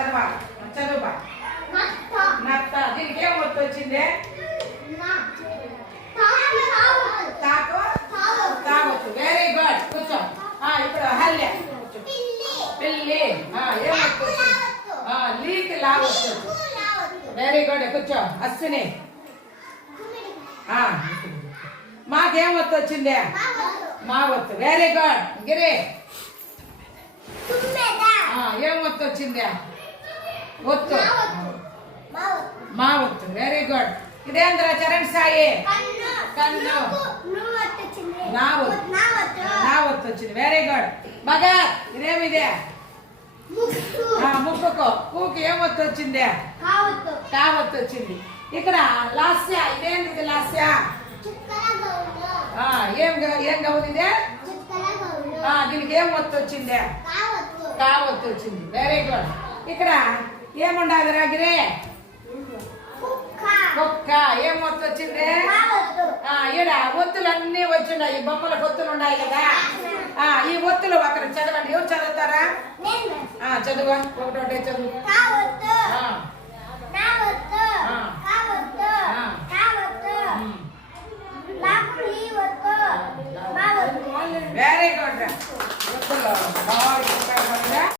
చదవాలి చదువు నత్త దీనికి ఏం ఒత్తు వచ్చింది తాకు తాగొచ్చు వెరీ గుడ్ కూర్చో ఇప్పుడు హల్య పిల్లి ఏం ఒత్తు వచ్చింది లీకి లాగొచ్చు వెరీ గుడ్ కూర్చో అశ్విని మాకేం ఒత్తు వచ్చింది మా ఒత్తు వెరీ గుడ్ గిరి ఏం ఒత్తు వచ్చింది ఒత్తు మా ఒత్తు వెరీ గుడ్ ఇదేంద్ర చరణ్ సాయి కన్ను నా ఒత్తు వచ్చింది వెరీ గుడ్ భగత్ ఇదేమిదే ముక్కుకు కూకి ఏం ఒత్తు వచ్చింది కావత్తు వచ్చింది ఇక్కడ లాస్య ఇదేంటిది లాస్య ఏం గౌన్ ఇదే దీనికి ఏం ఒత్తు వచ్చింది కావత్తు వచ్చింది వెరీ గుడ్ ఇక్కడ ఏముండదు రాగిరే కుక్క ఏం ఒత్తు వచ్చింది ఈడ ఒత్తులన్నీ వచ్చిండాయి ఈ బొమ్మలకు ఒత్తులు ఉన్నాయి కదా ఈ ఒత్తులు అక్కడ చదవండి ఎవరు చదువుతారా చదువు ఒకటోటే చదువు వెరీ గుడ్